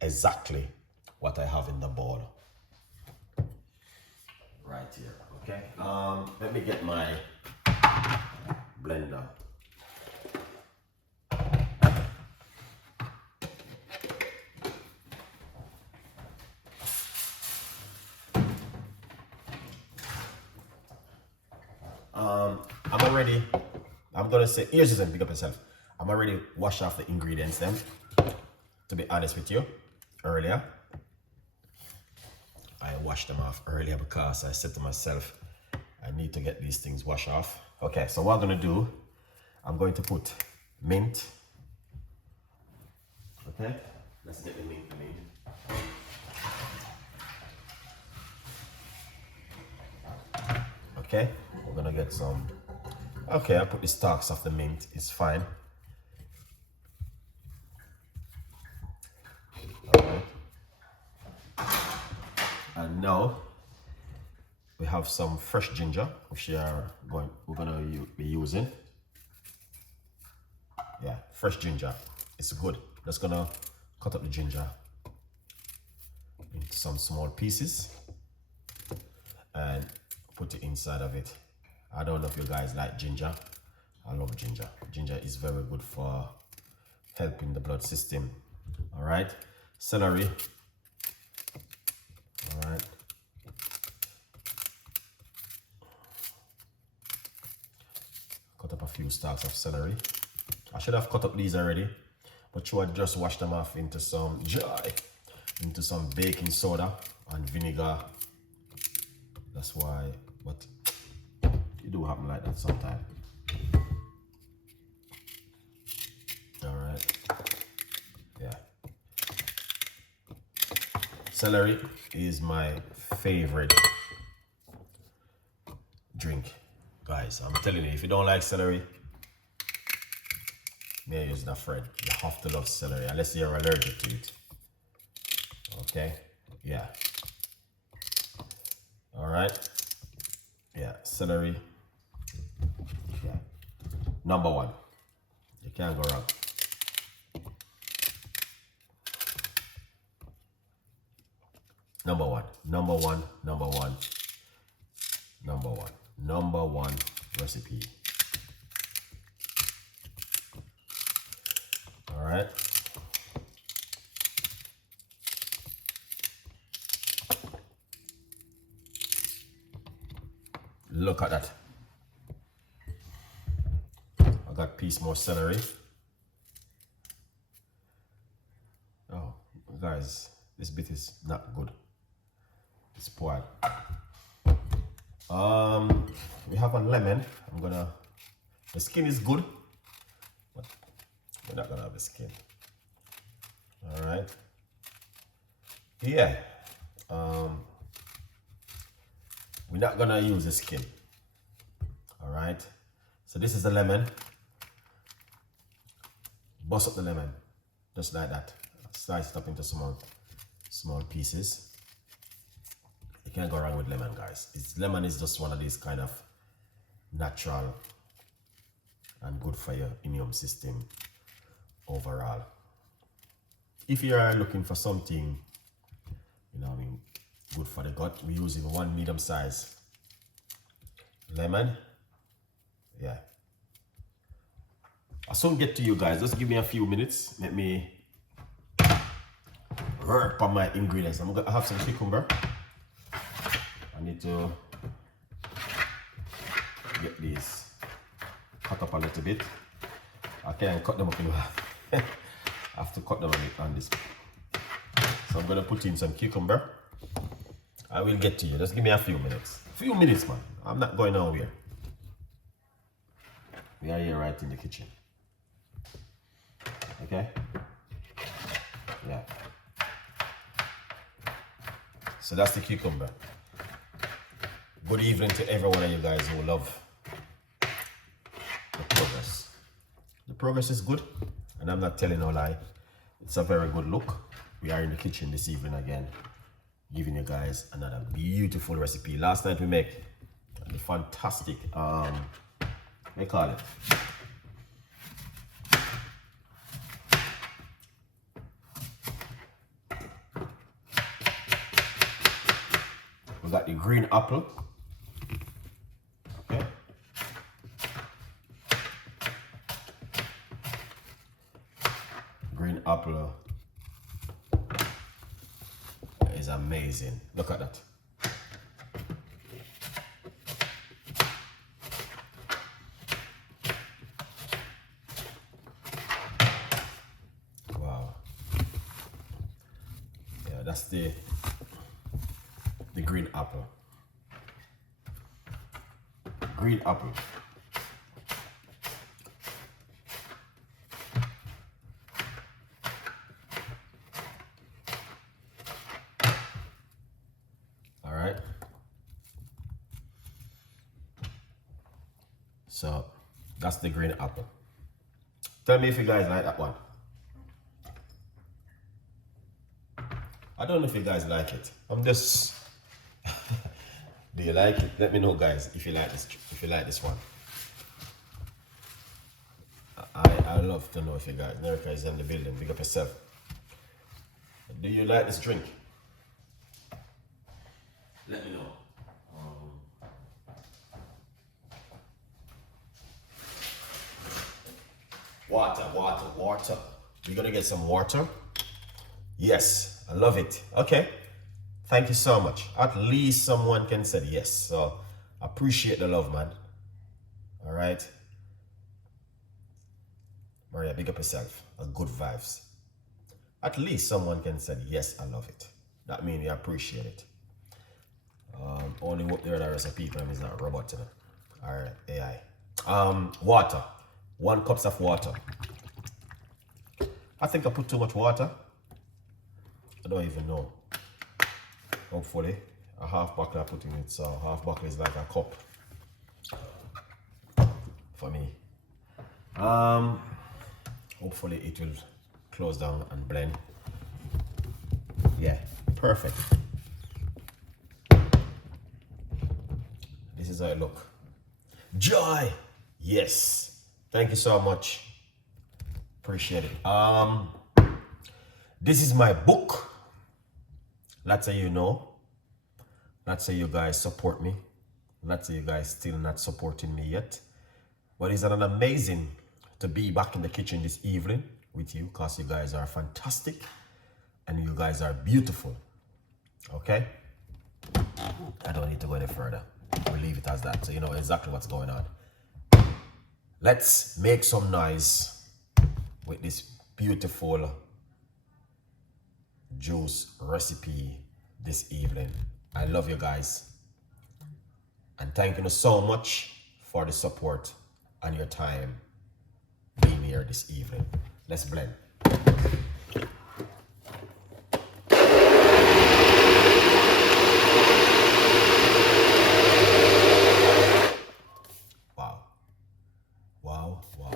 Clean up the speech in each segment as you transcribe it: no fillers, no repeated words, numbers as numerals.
exactly what I have in the bowl. Right here, okay? Let me get my blender. I'm gonna say, here's just pick up yourself. I'm already washed off the ingredients then, to be honest with you, earlier. I washed them off earlier because I said to myself, I need to get these things washed off. Okay, so what I'm gonna do, I'm going to put mint. Okay, let's get the mint made. Okay, we're gonna get some. Okay, I put the stalks of the mint, it's fine. Alright. And now we have some fresh ginger, which we're gonna be using. Yeah, fresh ginger. It's good. Just gonna cut up the ginger into some small pieces and put it inside of it. I don't know if you guys like ginger. I love ginger. Ginger is very good for helping the blood system. All right, celery. All right. Cut up a few stalks of celery. I should have cut up these already, but you would just wash them off into some into some baking soda and vinegar. That's why, but it do happen like that sometimes. All right, yeah. Celery is my favorite drink, guys. I'm telling you, if you don't like celery, may use that friend. You have to love celery unless you're allergic to it. Okay, yeah. All right, yeah, celery. Yeah, number one. You can't go wrong. Number one, number one, number one, number one, number one recipe. All right. Look at that. I got a piece more celery. Oh, guys, this bit is not good. It's spoiled. We have a lemon. The skin is good, but we're not gonna have the skin. All right. Yeah. We're not gonna use the skin. All right. So this is the lemon. Bust up the lemon, just like that. Slice it up into small pieces. You can't go wrong with lemon, guys. Lemon is just one of these kind of natural and good for your immune system overall. If you are looking for something, good for the gut, we're using one medium size lemon. Yeah. I'll soon get to you guys. Just give me a few minutes. Let me work on my ingredients. I have some cucumber. I need to get these cut up a little bit. I can't cut them up in half. I have to cut them a bit on this. So I'm gonna put in some cucumber. I will get to you. Just give me a few minutes. Few minutes, man. I'm not going nowhere. We are here right in the kitchen. Okay? Yeah. So that's the cucumber. Good evening to every one of you guys who love the progress. The progress is good, and I'm not telling no lie. It's a very good look. We are in the kitchen this evening again, giving you guys another beautiful recipe. Last night we make the fantastic, what do you call it? We got the green apple. Okay. Green apple is amazing. Look at that. Wow. Yeah, that's the green apple. Green apple. All right. So that's the green apple. Tell me if you guys like that one. I don't know if you guys like it. I'm just do you like it? Let me know, guys, if you like this. If you like this one, I love to know if you guys. America is in the building. Big up yourself. Do you like this drink? Let me know. Water, water, water. You're gonna get some water? Yes, I love it. Okay. Thank you so much. At least someone can say yes. So appreciate the love, man. All right. Maria, big up yourself. Good vibes. At least someone can say yes, I love it. That means you appreciate it. Only hope there are the rest of people is not a robot. All right, AI. Water. 1 cup of water. I think I put too much water. I don't even know. Hopefully, a half bottle I put in it, so half bottle is like a cup for me. Hopefully it will close down and blend. Yeah, perfect. This is how it look. Joy, yes. Thank you so much. Appreciate it. This is my book. Let's say you know. Let's say you guys support me. Let's say you guys still not supporting me yet. But it's an amazing to be back in the kitchen this evening with you because you guys are fantastic and you guys are beautiful. Okay? I don't need to go any further. We'll leave it as that so you know exactly what's going on. Let's make some noise with this beautiful juice recipe this evening. I love you guys and thank you so much for the support and your time being here this evening. Let's blend. Wow. Wow, wow.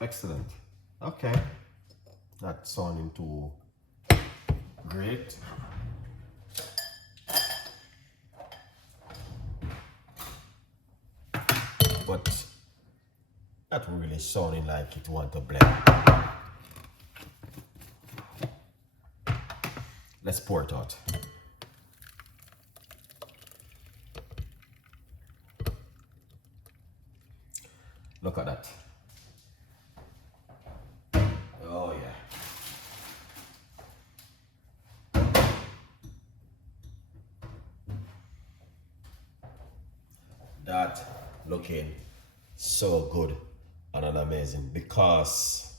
Excellent. Okay. Not sounding too great. But not really sounding like it want to blend. Let's pour it out. Look at that. Oh yeah. That looking so good and amazing because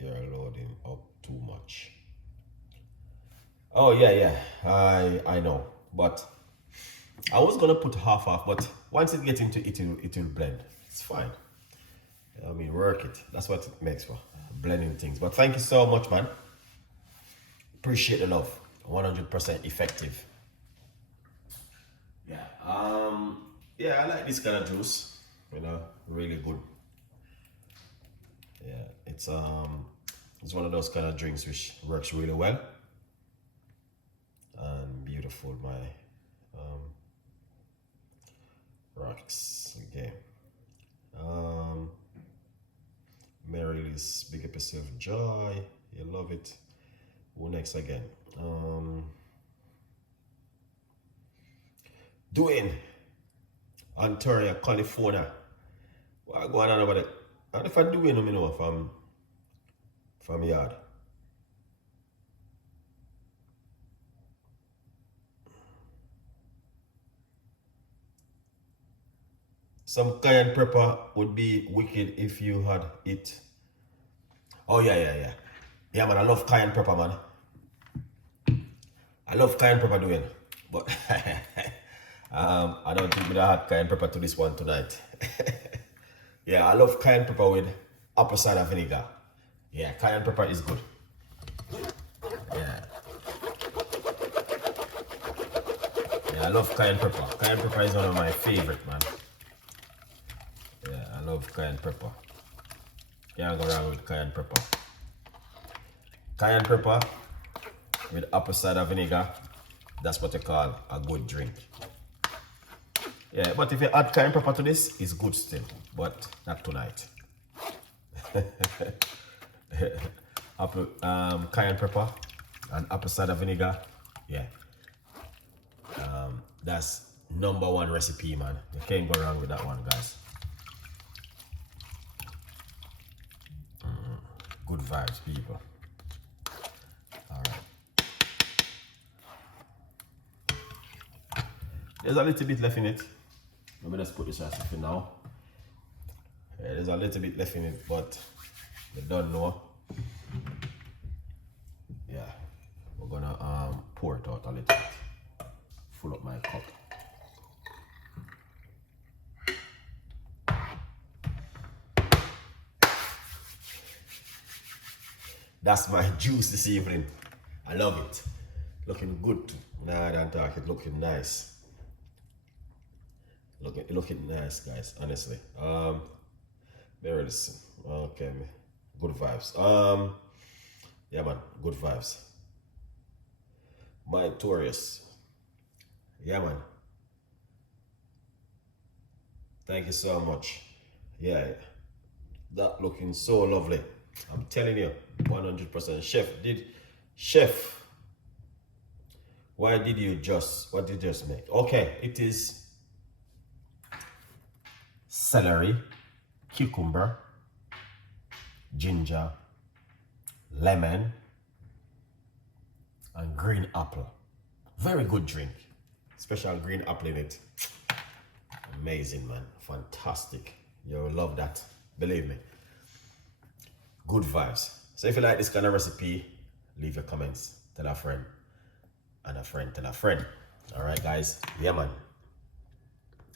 you're loading up too much. Oh yeah, I know, but I was gonna put half, but once it gets into it, it will blend. It's fine. I mean, work it. That's what it makes for blending things. But thank you so much, man. Appreciate the love. 100% effective. Yeah. Yeah, I like this kind of juice. You know, really good. Yeah, it's one of those kind of drinks which works really well. And beautiful, my rocks again. Mary's big episode of joy. You love it. Who next again? Doing Ontario, California. What going on about it? And if I do you know from yard. Some cayenne pepper would be wicked if you had it. Oh yeah. Yeah man, I love cayenne pepper, man. I love cayenne pepper doing, but I don't think we'd add cayenne pepper to this one tonight. Yeah, I love cayenne pepper with apple cider vinegar. Yeah, cayenne pepper is good. Yeah. Yeah, I love cayenne pepper. Cayenne pepper is one of my favorite, man. Yeah, I love cayenne pepper. Can't go wrong with cayenne pepper. Cayenne pepper with apple cider vinegar, that's what you call a good drink. Yeah, but if you add cayenne pepper to this, it's good still, but not tonight. Apple, cayenne pepper and apple cider vinegar, yeah. That's #1 recipe, man. You can't go wrong with that one, guys. Good vibes, people. All right. There's a little bit left in it. Let me just put this recipe now. Yeah, there's a little bit left in it, but you don't know. Yeah, we're gonna pour it out a little bit. Full up my cup. That's my juice this evening. I love it. Looking good. Nah, I don't talk. It looking nice. Looking nice, guys. Honestly. There it is. Okay, good vibes. Yeah, man. Good vibes. My Taurus. Yeah, man. Thank you so much. Yeah, that looking so lovely. I'm telling you, 100%. Chef, what did you just make? Okay, it is celery, cucumber, ginger, lemon, and green apple. Very good drink. Special green apple in it. Amazing, man. Fantastic. You'll love that. Believe me. Good vibes. So if you like this kind of recipe, leave your comments. Tell a friend. And a friend tell a friend. Alright, guys. Yeah, man.